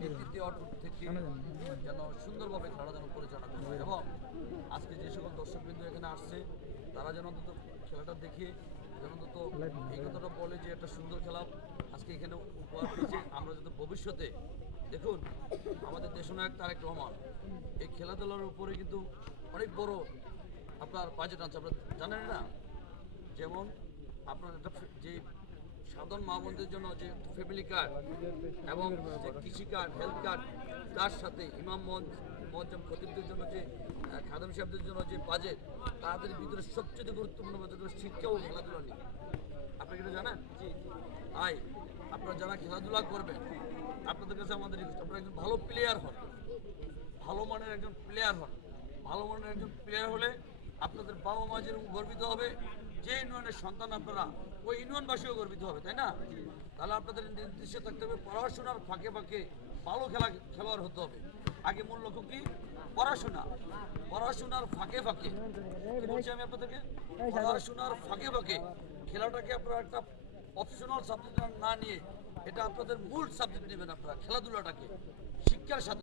নেতৃত্বে অটুট থেকে যেন সুন্দরভাবে খেলাটা যেন পরিচালনা করবে এবং আজকে যে সকল দর্শকবৃন্দ এখানে আসছে তারা যেন অন্তত খেলাটা দেখে যেন অন্তত এই কথাটা বলে যে একটা সুন্দর খেলা আজকে এখানে উপহার দিয়েছে। আমরা যাতে ভবিষ্যতে দেখুন আমাদের দেশনায়ক তারেক রহমান এই খেলাধুলার উপরে কিন্তু অনেক বড় আপনার বাজেট আছে, আপনার জানেন না? যেমন আপনার একটা যে সাধারণ মা বোনদের জন্য যে ফ্যামিলি কার্ড এবং যে কৃষি কার্ড, হেলথ কার্ড, তার সাথে ইমাম মঞ্চম খতিবদের জন্য যে খাদেম সাহেবদের জন্য যে বাজেট, তাদের ভিতরে সবচেয়ে গুরুত্বপূর্ণ বাজেট হলো শিক্ষা ও খেলাধুলা নিয়ে। আপনি কি জানেন? তাই আপনারা যারা খেলাধুলা করবেন আপনাদের কাছে আমাদের আপনারা একজন ভালো প্লেয়ার হন, ভালো মানের একজন প্লেয়ার হন। ভালো মানের একজন প্লেয়ার হলে আপনাদের বাবা মা যেরকম গর্বিত হবে, যে ইউনিয়নের সন্তান আপনারা ওই ইউনিয়নবাসীও গর্বিত হবে, তাই না? তাহলে আপনাদের নির্দিষ্ট থাকতে হবে পড়াশোনার ফাঁকে ফাঁকে ভালো খেলোয়াড় হতে হবে। আগে মূল লক্ষ্য কি? পড়াশোনা। পড়াশোনার ফাঁকে ফাঁকে কি বলছি আমি আপনাদেরকে? পড়াশোনার ফাঁকে ফাঁকে খেলাটাকে আপনারা একটা অপশনাল সাবজেক্ট না নিয়ে এটা আপনাদের মূল সাবজেক্ট নেবেন। আপনারা খেলাধুলাটাকে শিক্ষার সাথে